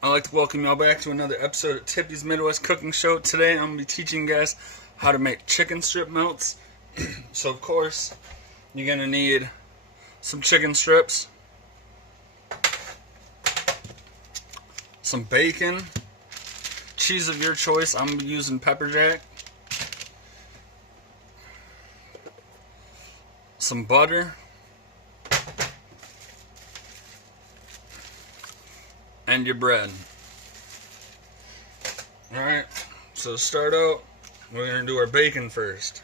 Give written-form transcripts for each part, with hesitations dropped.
I'd like to welcome y'all back to another episode of Tippy's Midwest Cooking Show. Today I'm going to be teaching you guys how to make chicken strip melts. So of course, you're going to need some chicken strips, some bacon, cheese of your choice. I'm using pepper jack, some butter, and your bread. Alright, so to start out, we're going to do our bacon first.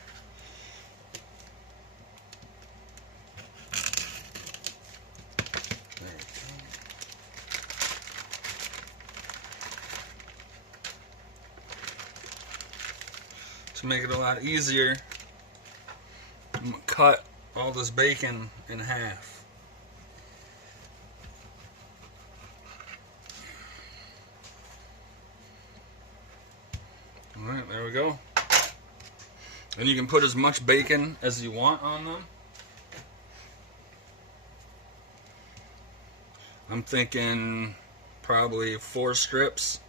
To make it a lot easier, I'm going to cut all this bacon in half. Alright, there we go. And you can put as much bacon as you want on them. I'm thinking probably 4 strips.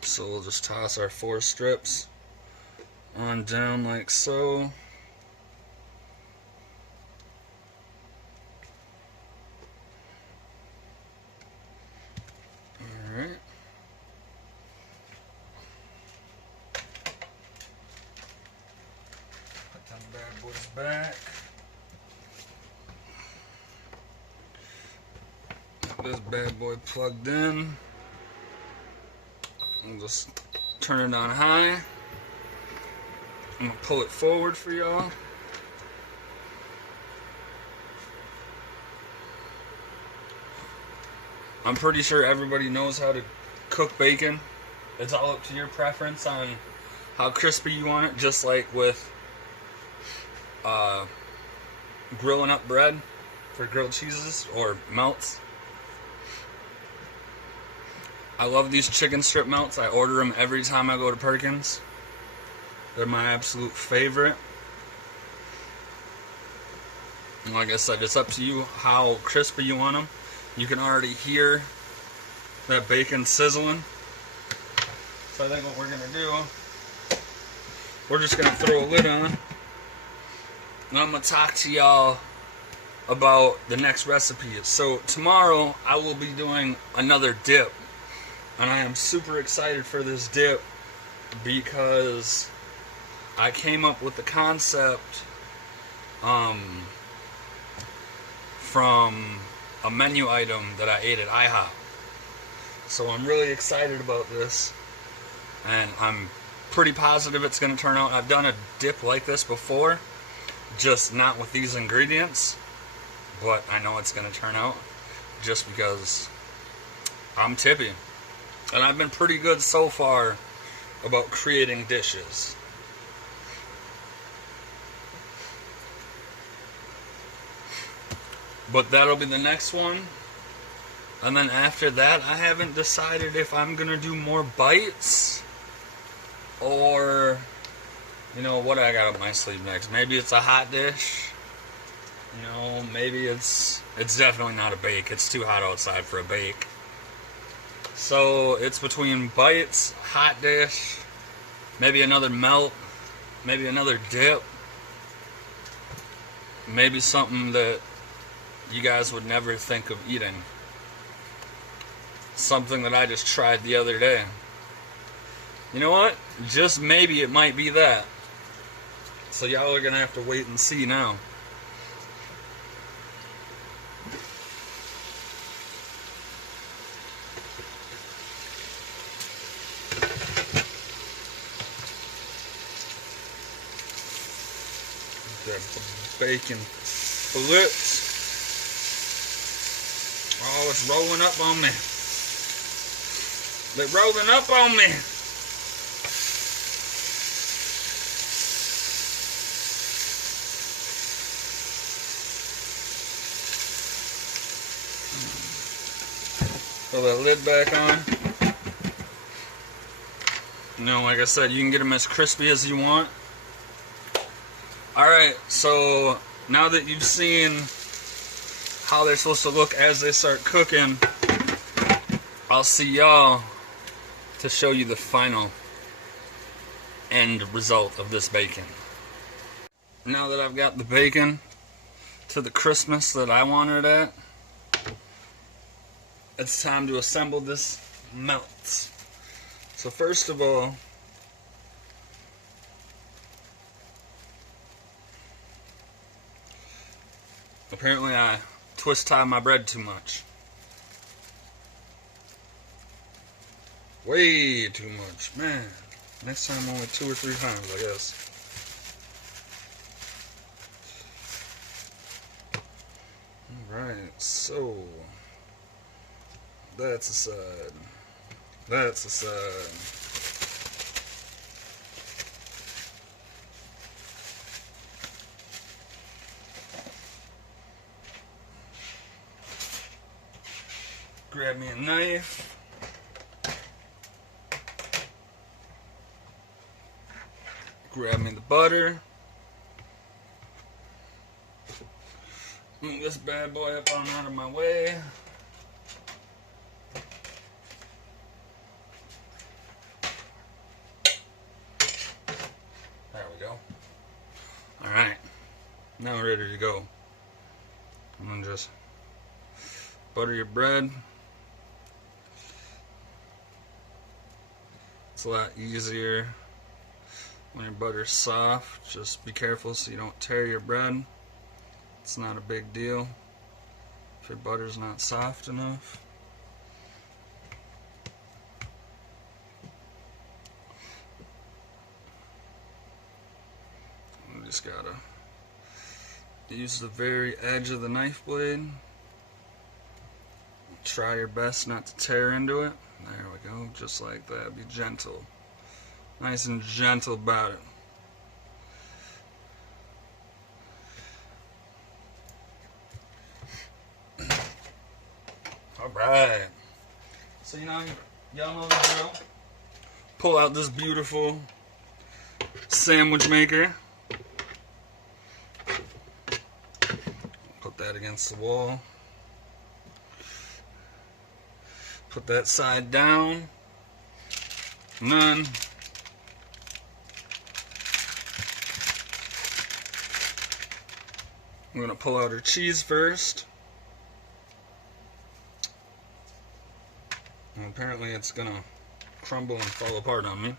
So we'll just toss our 4 strips on down like so. Alright. Put them bad boys back. Get this bad boy plugged in. I'll just turn it on high. I'm going to pull it forward for y'all. I'm pretty sure everybody knows how to cook bacon. It's all up to your preference on how crispy you want it, just like with grilling up bread for grilled cheeses or melts. I love these chicken strip melts. I order them every time I go to Perkins. They're my absolute favorite. And like I said, it's up to you how crispy you want them. You can already hear that bacon sizzling. So I think what we're going to do, we're just going to throw a lid on. And I'm going to talk to y'all about the next recipe. So tomorrow I will be doing another dip. And I am super excited for this dip because I came up with the concept from a menu item that I ate at IHOP. So I'm really excited about this, and I'm pretty positive it's going to turn out. I've done a dip like this before, just not with these ingredients, but I know it's going to turn out just because I'm Tippy. And I've been pretty good so far about creating dishes. But that'll be the next one. And then after that, I haven't decided if I'm going to do more bites or, you know, what I got up my sleeve next. Maybe it's a hot dish. You know, maybe it's definitely not a bake. It's too hot outside for a bake. So it's between bites, hot dish, maybe another melt, maybe another dip, maybe something that you guys would never think of eating. Something that I just tried the other day. You know what? Just maybe it might be that. So y'all are going to have to wait and see now. Bacon bullets. Oh, it's rolling up on me. They're rolling up on me. Throw that lid back on. You know, like I said, you can get them as crispy as you want. Alright, so now that you've seen how they're supposed to look as they start cooking, I'll see y'all to show you the final end result of this bacon. Now that I've got the bacon to the crispness that I wanted it at, it's time to assemble this melt. So first of all, apparently I twist tied my bread too much. Way too much, man. Next time only 2 or 3 times, I guess. Alright, so that's a side. That's a side. Grab me a knife. Grab me the butter. Move this bad boy up on out of my way. There we go. Alright. Now we're ready to go. I'm gonna just butter your bread. It's a lot easier when your butter's soft. Just be careful so you don't tear your bread. It's not a big deal if your butter's not soft enough. You just gotta use the very edge of the knife blade. Try your best not to tear into it. There we go, just like that. Be gentle. Nice and gentle about it. Alright. So y'all know the drill. Pull out this beautiful sandwich maker. Put that against the wall. Put that side down. And then I'm gonna pull out our cheese first. And apparently it's gonna crumble and fall apart on me.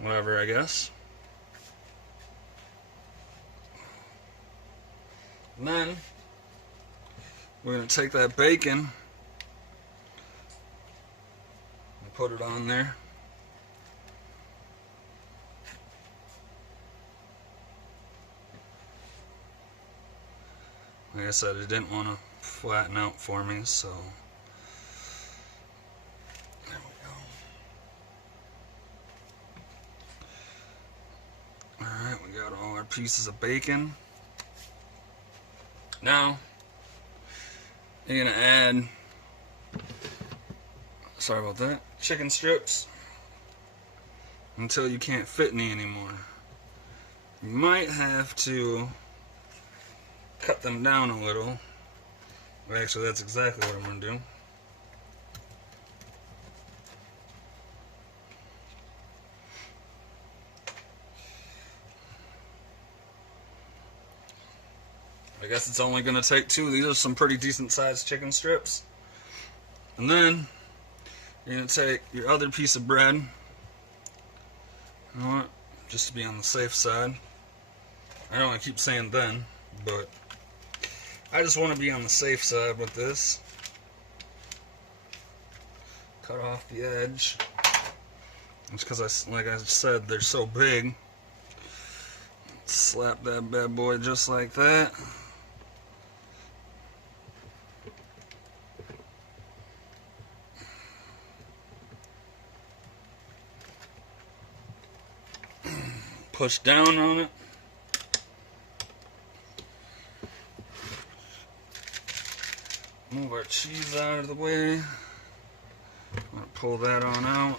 Whatever, I guess. And then we're gonna take that bacon and put it on there. Like I said, it didn't want to flatten out for me, so there we go. Alright, we got all our pieces of bacon. Now, you're going to add, sorry about that, chicken strips until you can't fit any anymore. You might have to cut them down a little. Actually, that's exactly what I'm going to do. I guess it's only going to take 2. These are some pretty decent sized chicken strips. And then you're going to take your other piece of bread. You know what? Just to be on the safe side. I know I keep saying then, but I just want to be on the safe side with this. Cut off the edge. It's because, like I said, they're so big. Slap that bad boy just like that. Push down on it. Move our cheese out of the way. I'm going to pull that on out.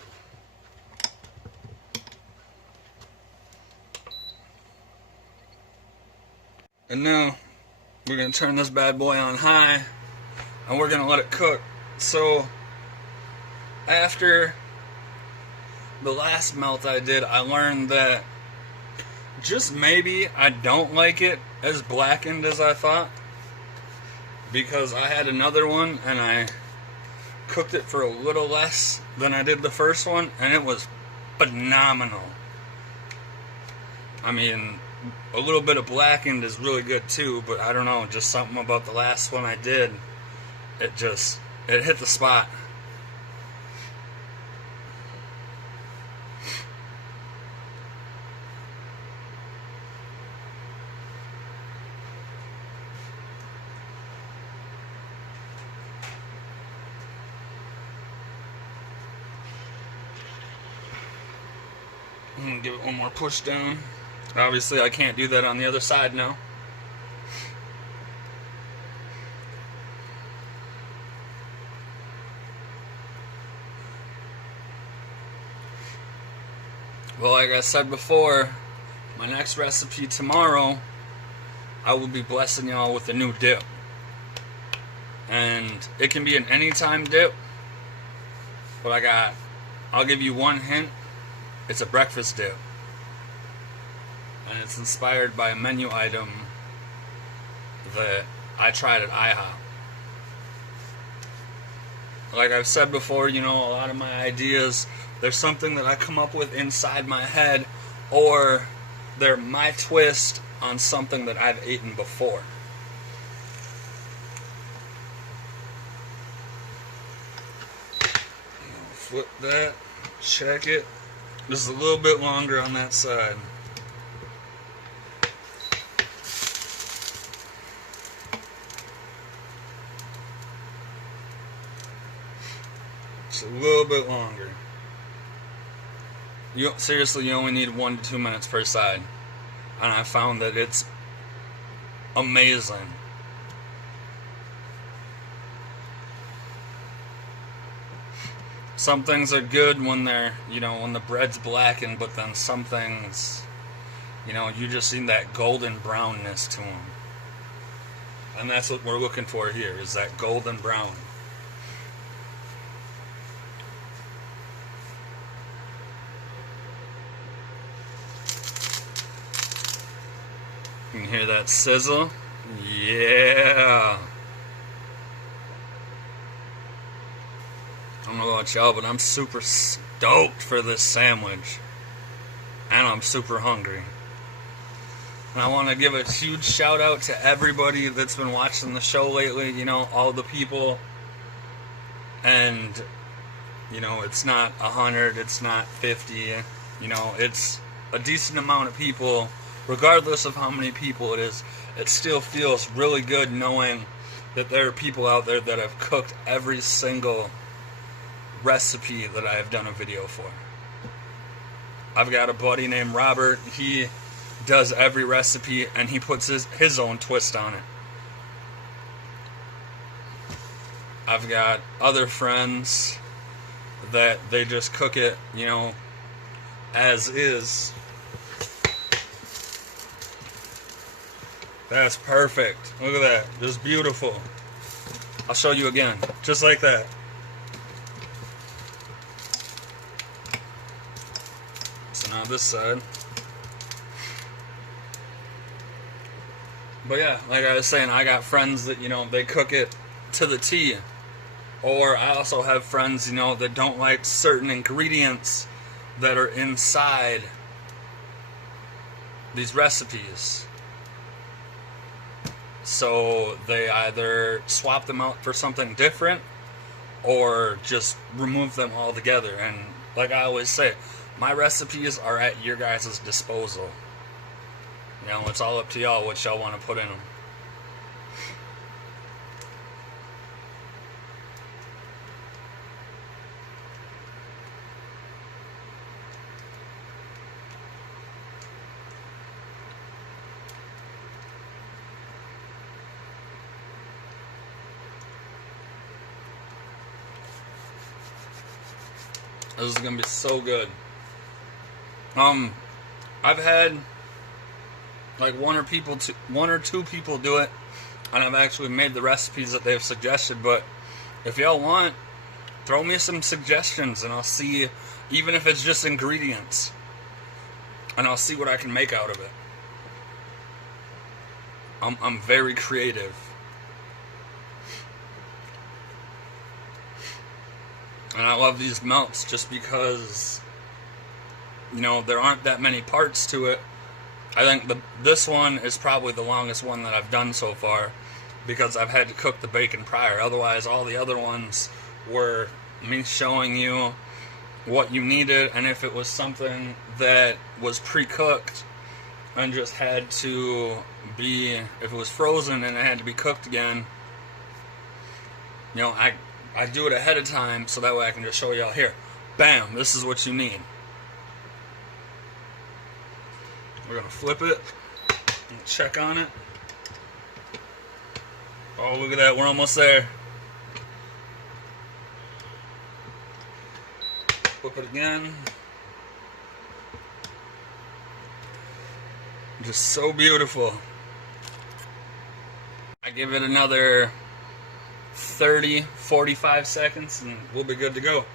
And now we're going to turn this bad boy on high and we're going to let it cook. So after the last melt I did, I learned that just maybe I don't like it as blackened as I thought, because I had another one and I cooked it for a little less than I did the first one, and it was phenomenal. I mean, a little bit of blackened is really good too, but I don't know, just something about the last one I did, it hit the spot. I'm gonna give it one more push down. Obviously, I can't do that on the other side now. Well, like I said before, my next recipe tomorrow, I will be blessing y'all with a new dip. And it can be an anytime dip, but I'll give you one hint. It's a breakfast dip. And it's inspired by a menu item that I tried at IHOP. Like I've said before, you know, a lot of my ideas, there's something that I come up with inside my head, or they're my twist on something that I've eaten before. Flip that, check it. This is a little bit longer on that side. It's a little bit longer. Seriously, you only need 1 to 2 minutes per side. And I found that it's amazing. Some things are good when they're, you know, when the bread's blackened, but then some things, you know, you just need that golden brownness to them. And that's what we're looking for here, is that golden brown. You can hear that sizzle? Yeah! I don't know about y'all, but I'm super stoked for this sandwich. And I'm super hungry. And I want to give a huge shout out to everybody that's been watching the show lately. You know, all the people. And, you know, it's not 100, it's not 50. You know, it's a decent amount of people. Regardless of how many people it is, it still feels really good knowing that there are people out there that have cooked every single recipe that I have done a video for. I've got a buddy named Robert. He does every recipe and he puts his own twist on it. I've got other friends that they just cook it, you know, as is. That's perfect. Look at that. Just beautiful. I'll show you again. Just like that. So now this side. But yeah, like I was saying, I got friends that, you know, they cook it to the T. Or I also have friends, you know, that don't like certain ingredients that are inside these recipes. So they either swap them out for something different or just remove them altogether. And like I always say, my recipes are at your guys' disposal. You know, it's all up to y'all what y'all want to put in them. This is gonna be so good. I've had like one or two people do it, and I've actually made the recipes that they've suggested. But if y'all want, throw me some suggestions and I'll see, even if it's just ingredients, and I'll see what I can make out of it. I'm very creative. And I love these melts just because, you know, there aren't that many parts to it. I think this one is probably the longest one that I've done so far, because I've had to cook the bacon prior. Otherwise, all the other ones were me showing you what you needed, and if it was something that was pre-cooked and just had to be, if it was frozen and it had to be cooked again, you know, I do it ahead of time so that way I can just show y'all here. Bam, this is what you need. We're gonna flip it and check on it. Oh, look at that, we're almost there. Flip it again. Just so beautiful. I give it another 30, 45 seconds and we'll be good to go.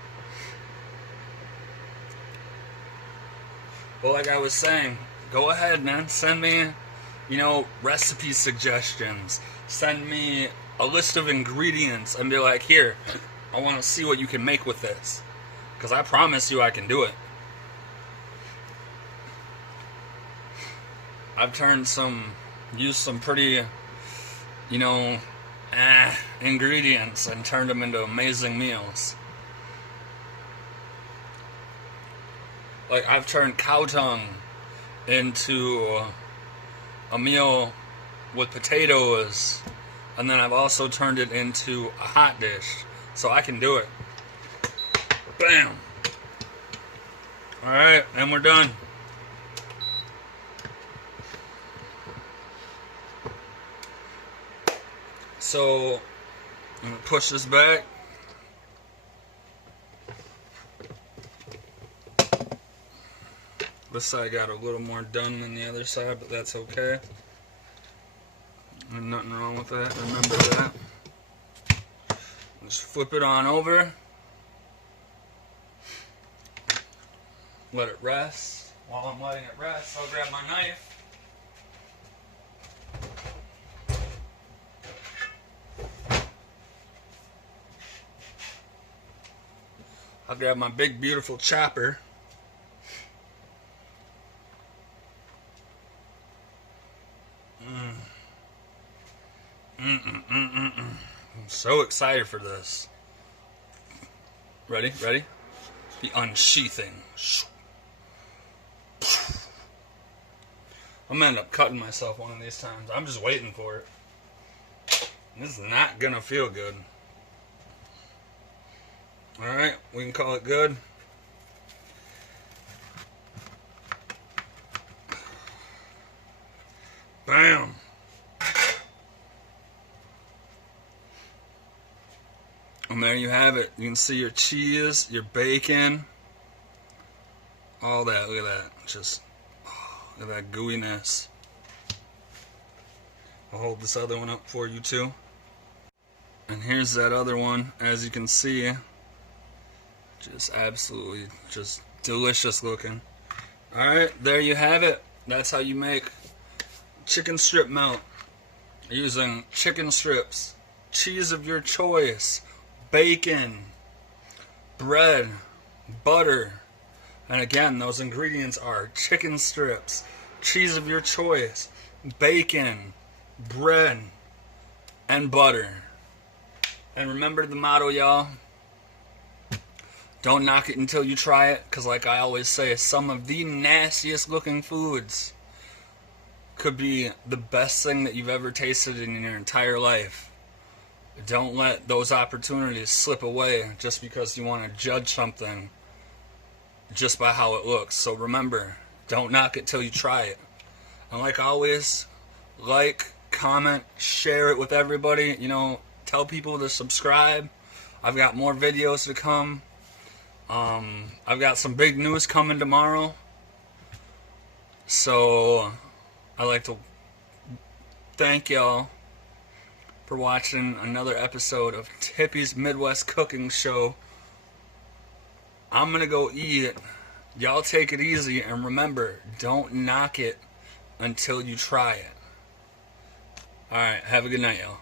Well, like I was saying, go ahead, man. Send me, you know, recipe suggestions. Send me a list of ingredients and be like, here, I want to see what you can make with this. Because I promise you I can do it. I've used some pretty, you know, ingredients and turned them into amazing meals. Like, I've turned cow tongue into a meal with potatoes, and then I've also turned it into a hot dish. So I can do it. Bam! Alright, and we're done. So, I'm going to push this back. This side got a little more done than the other side, but that's okay. There's nothing wrong with that, remember that. Just flip it on over. Let it rest. While I'm letting it rest, I'll grab my knife. I'll grab my big beautiful chopper. I'm so excited for this. Ready? Ready? The unsheathing. I'm gonna end up cutting myself one of these times. I'm just waiting for it. This is not gonna feel good. Alright, we can call it good. Bam! And there you have it. You can see your cheese, your bacon, all that. Look at that. Just, look at that gooiness. I'll hold this other one up for you too. And here's that other one. As you can see, just absolutely just delicious looking. Alright, there you have it. That's how you make chicken strip melt using chicken strips, cheese of your choice, bacon, bread, butter, and again, those ingredients are chicken strips, cheese of your choice, bacon, bread, and butter. And remember the motto, y'all. Don't knock it until you try it, because like I always say, some of the nastiest looking foods could be the best thing that you've ever tasted in your entire life. Don't let those opportunities slip away just because you want to judge something just by how it looks. So remember, don't knock it till you try it. And like always, like, comment, share it with everybody. You know, tell people to subscribe. I've got more videos to come. I've got some big news coming tomorrow. So I'd like to thank y'all for watching another episode of Tippy's Midwest Cooking Show I'm gonna go eat it. Y'all take it easy, and remember, don't knock it until you try it. Alright, have a good night, y'all.